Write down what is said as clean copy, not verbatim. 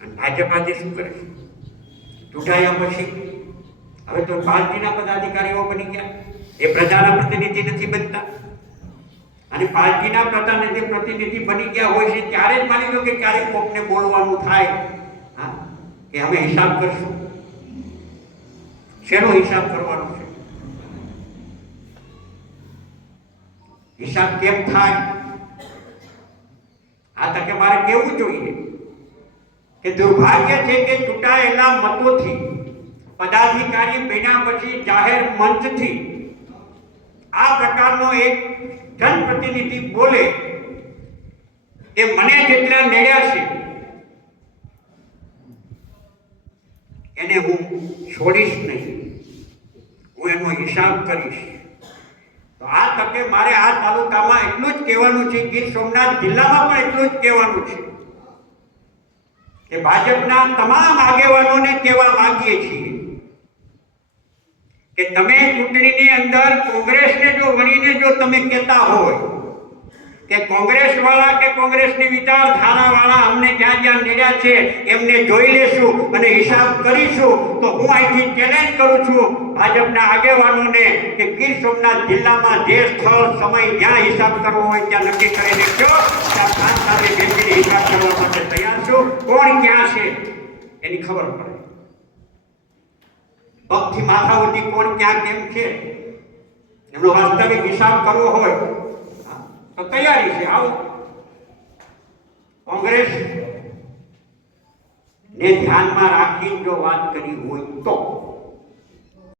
અને ભાજપ આજે શું કરે છે? ચૂંટાયા પછી હવે તો પાર્ટીના પદાધિકારીઓ બની ગયા, એ પ્રજાના પ્રતિનિધિ નથી બનતા. અને પાર્ટીના પ્રતિનિધિ બની ગયા હોય છે ત્યારે જ માની લો કે ક્યારેક કોકને બોલવાનું થાય, હા, કે અમે હિસાબ કરશું. શેનો હિસાબ કરવાનો છે? હિસાબ કેમ થાય? આ તકે મારે કેવું જોઈએ કે દુર્ભાગ્ય છે કે ચૂંટાયેલા મતોથી પદાધિકારી બન્યા પછી જાહેર મંચથી આ પ્રકારનો એક જનપ્રતિનિધિ બોલે કે મને જેટલા નડ્યા છે એને હું છોડીશ નહીં, હું એનો હિસાબ કરીશ. તો આ તકે મારે આ તાલુકામાં એટલું જ કહેવાનું છે, ગીર સોમનાથ જિલ્લામાં પણ એટલું જ કહેવાનું છે કે ભાજપના તમામ આગેવાનોને કહેવા માંગીએ છીએ કે તમે ચૂંટણીની અંદર કોંગ્રેસને જો વણીને જો તમે કહેતા હોય કે કોંગ્રેસ વાળા કે કોંગ્રેસની વિચારધારાવાળા અમને જ્યાં જ્યાં નડ્યા છે એમને જોઈ લેશું અને હિસાબ કરીશું, તો હું અહીંથી ચેલેન્જ કરું છું ભાજપના આગેવાનોને કે ગીર સોમનાથ જિલ્લામાં જે સ્થળ સમય જ્યાં હિસાબ કરવો હોય ત્યાં નક્કી કરીને કહો, ત્યાં ખાસ સાથે બેસીને હિસાબ કરવા માટે તૈયાર છું. કોણ ક્યાં છે એની ખબર પડે, પગથી માથા સુધી કોણ ક્યાં કેમ છે એમનો વાસ્તવિક હિસાબ કરવો હોય તો તૈયારી છે. આવો કોંગ્રેસ ને ધ્યાનમાં રાખી જો વાત કરી હોય તો